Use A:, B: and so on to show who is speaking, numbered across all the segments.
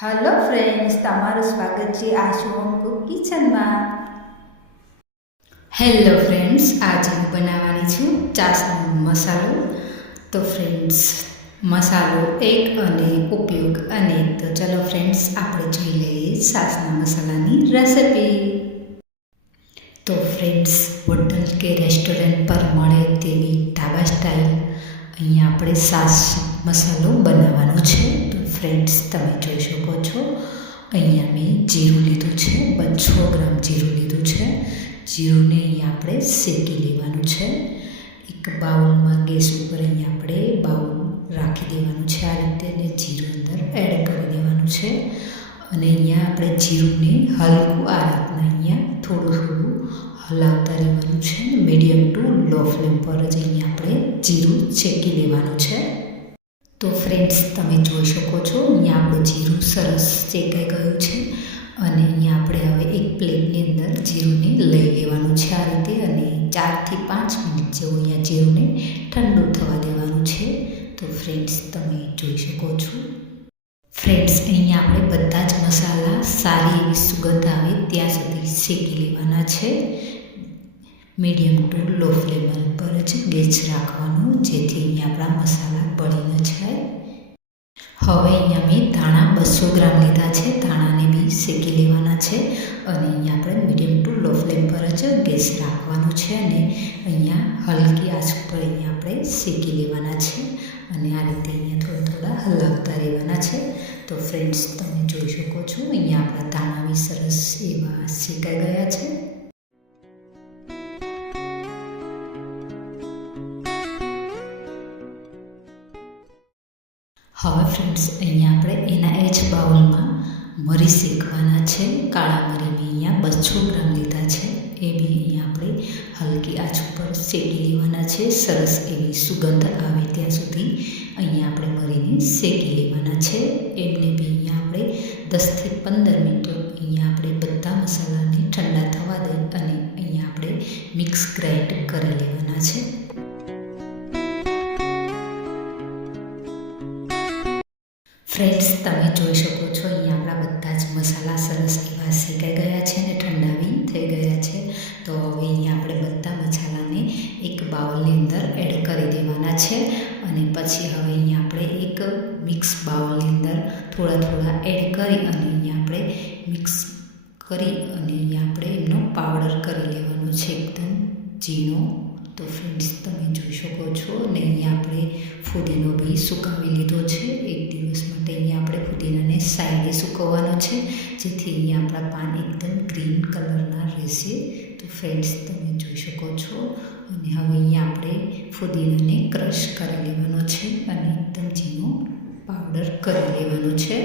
A: Hello friends તમારું સ્વાગત છે આ શોમ કુક કિચનમાં. હેલો ફ્રેન્ડ્સ આજે હું બનાવવાની છું ચાસનો મસાલો. તો ફ્રેન્ડ્સ મસાલો એક અને ઉપયોગ અને તો ચલો ફ્રેન્ડ્સ આપણે જોઈ લઈએ સાસના મસાલાની રેસિપી તો ફ્રેન્ડ્સ હોટલ કે રેસ્ટોરન્ટ પર મળે તેવી ઢાબા સ્ટાઇલ અહીંયા આપણે સાસ મસાલો બનાવવાનો છે. ફ્રેન્ડ્સ તમે જોઈ શકો છો. અહીંયા મેં જીરું લીધું છે, બસો ગ્રામ જીરું લીધું છે. જીરુંને અહીંયા આપણે શેકી લેવાનું છે. એક બાઉલમાં ગેસ ઉપર અહીંયા આપણે બાઉલ રાખી દેવાનું છે. આ રીતે અને જીરું અંદર એડ કરી દેવાનું છે. અને અહીંયા આપણે જીરુંને હલકું આ રીતના અહીંયા થોડું થોડું હલાવતા રહેવાનું છે. મીડિયમ ટુ લો ફ્લેમ પર જ અહીંયા આપણે જીરું શેકી લેવાનું છે. તો ફ્રેન્ડ્સ તમે જોઈ શકો છો, અહીંયા આપણું જીરું સરસ શેકાઈ ગયું છે, અને અહીંયા આપણે હવે એક પ્લેટની અંદર જીરુંને લઈ લેવાનું છે આ રીતે, અને ચારથી પાંચ મિનિટ જેવું અહીંયા જીરુંને ઠંડુ થવા દેવાનું છે. તો ફ્રેન્ડ્સ તમે જોઈ શકો છો. ફ્રેન્ડ્સ અહીંયા આપણે બધા જ મસાલા સારી એવી સુગંધ આવે ત્યાં સુધી શેકી લેવાના છે. મીડિયમ ટુ લો ફ્લેમ પર જ ગેસ રાખવાનો, જેથી અહીંયા આપણા મસાલા બળી ન જાય. હવે અહીંયા મેં ધાણા બસો ગ્રામ લીધા છે. ધાણાને બી શેકી લેવાના છે અને અહીંયા આપણે મીડિયમ ટુ લો ફ્લેમ પર જ ગેસ રાખવાનો છે અને અહીંયા હલકી આંચ પર અહીંયા આપણે શેકી લેવાના છે અને આ રીતે અહીંયા થોડા થોડા હલાવતા રહેવાના છે. તો ફ્રેન્ડ્સ, તમે જોઈ શકો છો, અહીંયા આપણા ધાણા બી સરસ એવા શેકાઈ ગયા છે. હવે ફ્રેન્ડ્સ અહીંયા આપણે એના એ જ બાઉલમાં મરી શેકવાના છે, કાળા મરી બી અહીંયા બસો ગ્રામ લીધા છે, એ બી અહીંયા આપણે હલકી આંચ ઉપર શેકી લેવાના છે, સરસ એવી સુગંધ આવે ત્યાં સુધી અહીંયા આપણે મરીને શેકી લેવાના છે, એમને બી અહીંયા આપણે દસથી પંદર મિનિટ અહીંયા આપણે બધા મસાલાને ઠંડા થવા દઈ અને અહીંયા આપણે મિક્સ ગ્રાઇન્ડ કરી લેવાના છે. ફ્રેન્ડ્સ, તમે જોઈ શકો છો, અહીંયા આપણા બધા જ મસાલા સરસ એવા શેકાઈ ગયા છે અને ઠંડાવી થઈ ગયા છે. તો હવે અહીંયા આપણે બધા મસાલાને એક બાઉલની અંદર એડ કરી દેવાના છે અને પછી હવે અહીંયા આપણે એક મિક્સ બાઉલની અંદર થોડા થોડા એડ કરી અને અહીંયા આપણે મિક્સ કરી અને અહીંયા આપણે એમનો પાવડર કરી લેવાનો છે. એકદમ ઝીણો તો ફ્રેન્ડ્સ તમે જોઈ શકો છો અને અહીંયા આપણે ફુદીનો બી સુકાવી લીધો છે. એક દિવસ માટે અહીંયા આપણે ફુદીનાને સાઈડે સુકવવાનો છે, જેથી અહીંયા આપણા પાન એકદમ ગ્રીન કલરના રહેશે. તો ફ્રેન્ડ્સ તમે જોઈ શકો છો. અને હવે અહીંયા આપણે ફુદીનાને ક્રશ કરી લેવાનો છે અને એકદમ ઝીણો પાવડર કરી લેવાનો છે.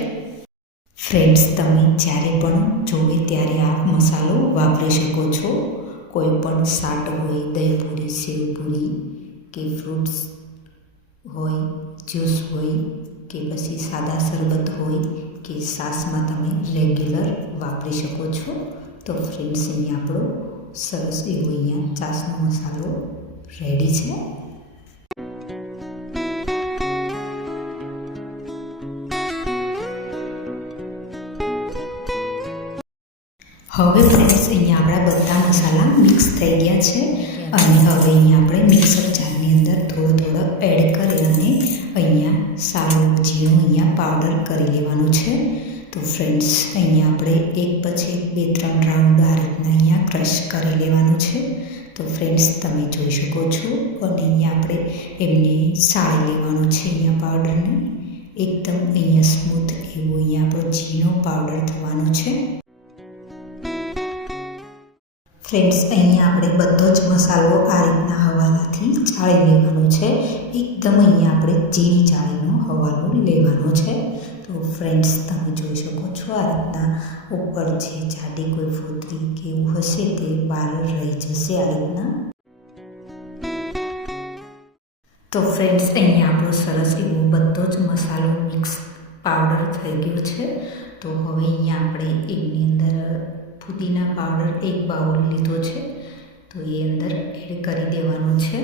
A: ફ્રેન્ડ્સ તમે જ્યારે પણ જોવે ત્યારે આ મસાલો વાપરી શકો છો. કોઈ પણ શાક હોય, દહીંપૂરી સેવપૂરી કે ફ્રૂટ્સ હોય જ્યુસ હોય કે પછી સાદા શરબત હોય કે સાસમાં તમે રેગ્યુલર વાપરી શકો છો. તો ફ્રેન્ડ્સ અહીંયા આપણો સરસ એવો અહીંયા ચાસનો મસાલો રેડી છે. હવે ફ્રેન્ડ્સ અહીંયા આપણા બધા મસાલા મિક્સ થઈ ગયા છે. અને હવે અહીંયા આપણે મિક્સર જારની અંદર થોડો થોડો એડ કરી અને અહીંયા સારું જીરું અહીંયા પાવડર કરી લેવાનું છે. તો ફ્રેન્ડ્સ અહીંયા આપણે એક પછી બે ત્રણ રાઉન્ડ આ રીતના અહીંયા ક્રશ કરી લેવાનું છે. તો ફ્રેન્ડ્સ તમે જોઈ શકો છો. અને અહીંયા આપણે એમને સાળી લેવાનું છે અહીંયા પાવડરને એકદમ અહીંયા સ્મૂથ એવો અહીંયા આપણો ઝીણો પાવડર થવાનો છે. ફ્રેન્ડ્સ, અહીંયા આપણે બધો જ મસાલો આ રીતના હવાલાથી ચાળી લેવાનો છે. એકદમ અહીંયા આપણે ઝીણી ચાળીનો હવાલો લેવાનો છે. તો ફ્રેન્ડ્સ, તમે જોઈ શકો છો આ રીતના ઉપર જે જાડી કોઈ ફોતરી કે એવું હશે તે બહાર રહી જશે આ રીતના. તો ફ્રેન્ડ્સ, અહીંયા આપણો સરસ એવો બધો જ મસાલો મિક્સ પાવડર થઈ ગયો છે. તો હવે અહીંયા આપણે એની અંદર ફુદીના પાવડર એક બાઉલ લીધો છે, તો એ અંદર એડ કરી દેવાનો છે.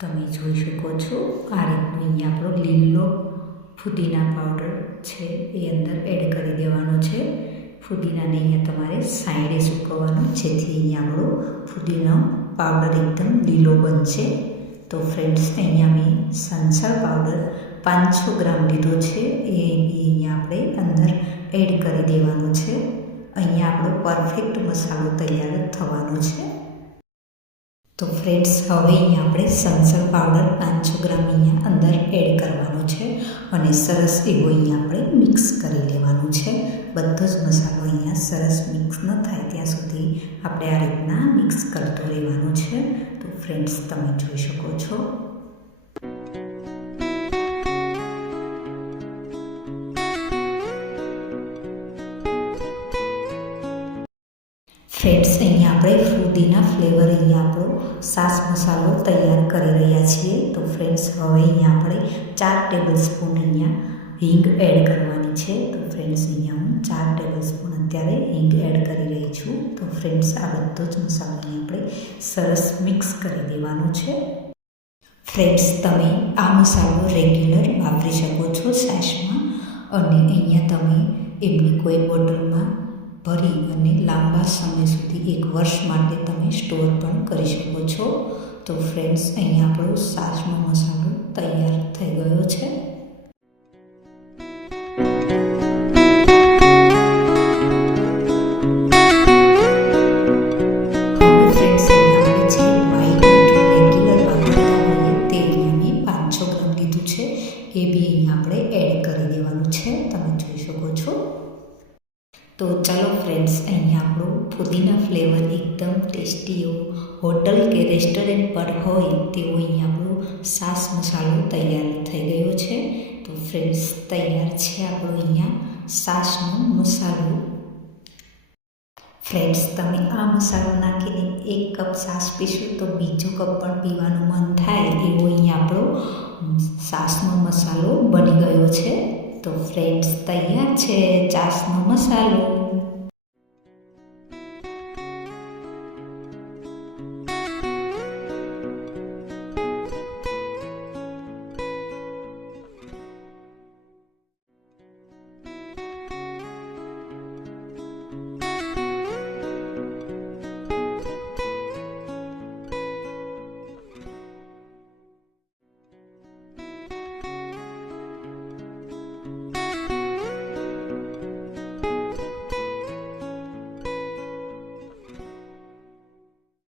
A: તમે જોઈ શકો છો, આ રીતનો અહીંયા આપણો લીલો ફુદીના પાવડર છે, એ અંદર એડ કરી દેવાનો છે. ફુદીનાને અહીંયા તમારે સાઈડે સૂકવવાનું, જેથી અહીંયા આપણો ફુદીનો પાવડર એકદમ લીલો બનશે. તો ફ્રેન્ડ્સ અહીંયા મેં સંસાર પાવડર પાંચસો ગ્રામ લીધો છે, એ અહીંયા આપણે અંદર એડ કરી દેવાનો છે. અહીંયા આપણો પરફેક્ટ મસાલો તૈયાર થવાનો છે. તો ફ્રેન્ડ્સ હવે અહીંયા આપણે સનસન પાવડર પાંચસો ગ્રામ અહીંયા અંદર એડ કરવાનો છે અને સરસ એવો અહીંયા આપણે મિક્સ કરી લેવાનું છે. બધો જ મસાલો અહીંયા સરસ મિક્સ ન થાય ત્યાં સુધી આપણે આ રીતના મિક્સ કરતો રહેવાનું છે. તો ફ્રેન્ડ્સ તમે જોઈ શકો છો. ફ્રેન્ડ્સ અહીંયા આપણે ફૂદીના ફ્લેવર અહીંયા આપણો સાસ મસાલો તૈયાર કરી રહ્યા છીએ. તો ફ્રેન્ડ્સ હવે અહીંયા આપણે ચાર ટેબલ સ્પૂન અહીંયા હિંગ એડ કરવાની છે. તો ફ્રેન્ડ્સ અહીંયા હું ચાર ટેબલ સ્પૂન અત્યારે હિંગ એડ કરી રહી છું. તો ફ્રેન્ડ્સ આ બધો જ મસાલો આપણે સરસ મિક્સ કરી દેવાનો છે. ફ્રેન્ડ્સ તમે આ મસાલો રેગ્યુલર વાપરી શકો છો સાસમાં. અને અહીંયા તમે એમની કોઈ બોટલમાં ભરી અને લાંબા સમય સુધી એક વર્ષ માટે તમે સ્ટોર પણ કરી શકો છો. તો ફ્રેન્ડ્સ અહીંયા આપણો સાસનો મસાલો તૈયાર થઈ ગયો છે. એકદમ ટેસ્ટી એવો હોટલ કે રેસ્ટોરન્ટ પર હોય તેવો અહીંયા આપણો સાસ મસાલો તૈયાર થઈ ગયો છે. તો ફ્રેન્ડ્સ તૈયાર છે આપણો અહીંયા સાસનો મસાલો. ફ્રેન્ડ્સ તમે આ મસાલો નાખીને એક કપ સાસ પીશો તો બીજો કપ પણ પીવાનું મન થાય એવો અહીંયા આપણો સાસનો મસાલો બની ગયો છે. તો ફ્રેન્ડ્સ તૈયાર છે ચાસનો મસાલો.